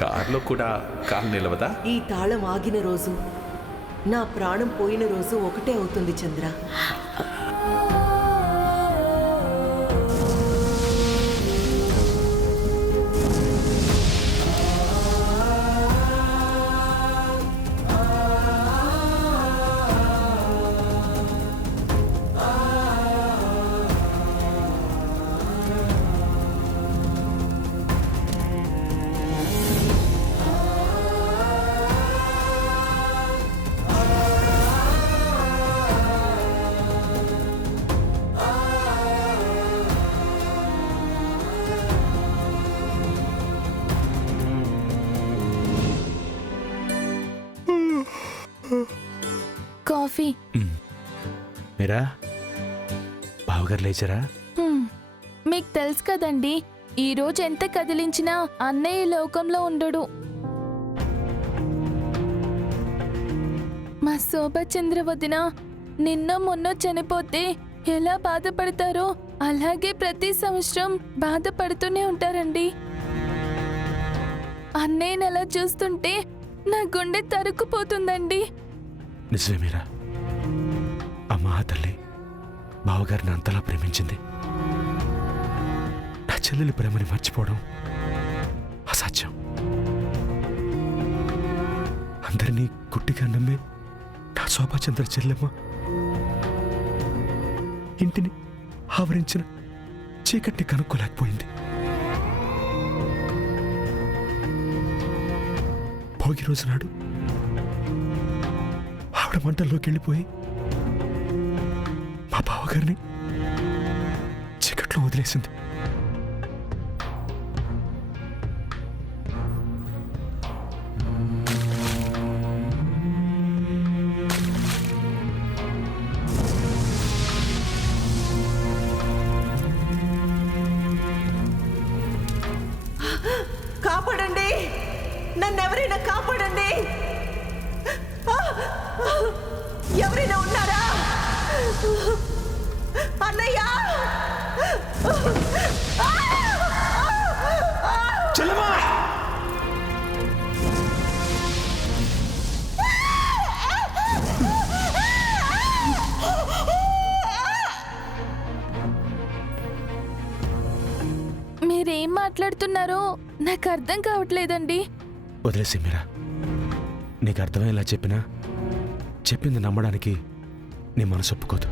కార్లో కూడా కాలు నిలవదా? ఈ తాళం ఆగిన రోజు నా ప్రాణం పోయిన రోజు ఒకటే అవుతుంది చంద్ర. కాఫీ. మీరా బావగారు లేచారా? మీకు తెలుసు కదండి, ఈ రోజు ఎంత కదిలించినా అన్నయ్య లోకంలో ఉండడు. మా శోభచంద్ర వదిన నిన్న మొన్న చనిపోతే ఎలా బాధపడతారో అలాగే ప్రతి సంవత్సరం బాధపడుతూనే ఉంటారండి. అన్నయ్యని అలా చూస్తుంటే నా గుండె తరుక్కుపోతుందండి. నిజమే మీరా, అమ్మ తల్లి బావగారిని అంతలా ప్రేమించింది. నా చెల్లెలి ప్రేమని మర్చిపోవడం అసాధ్యం. అందరినీ గుడ్డిగా నమ్మే నా శోభాచంద్ర చెల్లెమ్మ ఇంటిని ఆవరించిన చీకటిని కనుక్కోలేకపోయింది. భోగి రోజు నాడు ఆవిడ మంటల్లోకి వెళ్ళిపోయి మా బావగారిని చీకట్లో వదిలేసింది. కాపాడండి, నన్నెవరైనా కాపాడండి. ఎవరైనా ఉన్నారా? అన్నయ్య! చెల్లెమ్మా! మీరేం మాట్లాడుతున్నారో నాకు అర్థం కావట్లేదండి. వదిలేసి మీరా, నీకు అర్థమయ్యేలా చెప్పినా చెప్పింది నమ్మడానికి నీ మనసు ఒప్పుకోదు.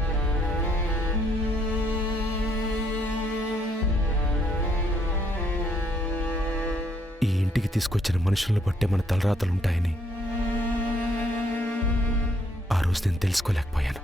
ఈ ఇంటికి తీసుకొచ్చిన మనుషులను బట్టే మన తలరాతలుంటాయని ఆ రోజు నేను తెలుసుకోలేకపోయాను.